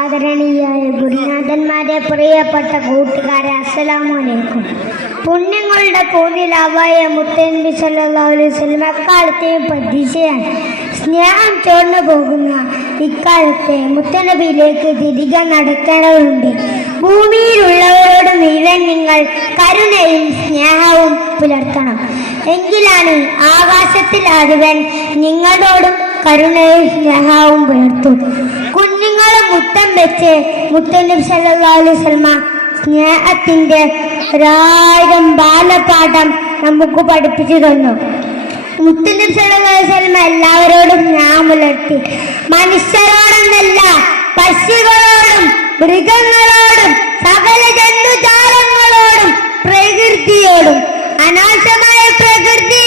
ആദരണീയായ ഗുരുനാഥന്മാരെ, പ്രിയപ്പെട്ട കൂട്ടുകാരെ, അസ്സലാമു അലൈക്കും. പുണ്യങ്ങളുടെ പൂനിലാവായ മുത്തനബി സല്ലല്ലാഹു അലൈഹി വസല്ലം എക്കാലത്തെയും പ്രതീക്ഷയാണ്. സ്നേഹം ചോർന്നു പോകുന്ന ഇക്കാലത്തെ മുത്തനബിയിലേക്ക് തിരികെ നടത്തേണ്ടതുണ്ട്. ഭൂമിയിലുള്ളവരോട് മുഴുവൻ നിങ്ങൾ കരുണയും സ്നേഹവും പുലർത്തണം. എങ്കിലാണ് ആകാശത്തിൽ ഒരുവൻ നിങ്ങളോടും കരുണയും സ്നേഹവും പുലർത്തും. കുഞ്ഞുങ്ങളെ മുത്തം വെച്ച് മുത്തനബി സല്ലല്ലാഹു അലൈഹി വസല്ലം സ്നേഹത്തിന്റെ 1000 ബാലപാഠം നമുക്ക് പഠിപ്പിച്ചു തന്നു. മുത്തനബി സല്ലല്ലാഹു അലൈഹി വസല്ലം എല്ലാവരോടും സ്നേഹം പുലർത്തി. മനുഷ്യരോടെന്നല്ല, പക്ഷികളോടും മൃഗങ്ങളോടും സകല ജന്തുജാലങ്ങളോടും പ്രകൃതിയോടും. അനാശമായ പ്രകൃതി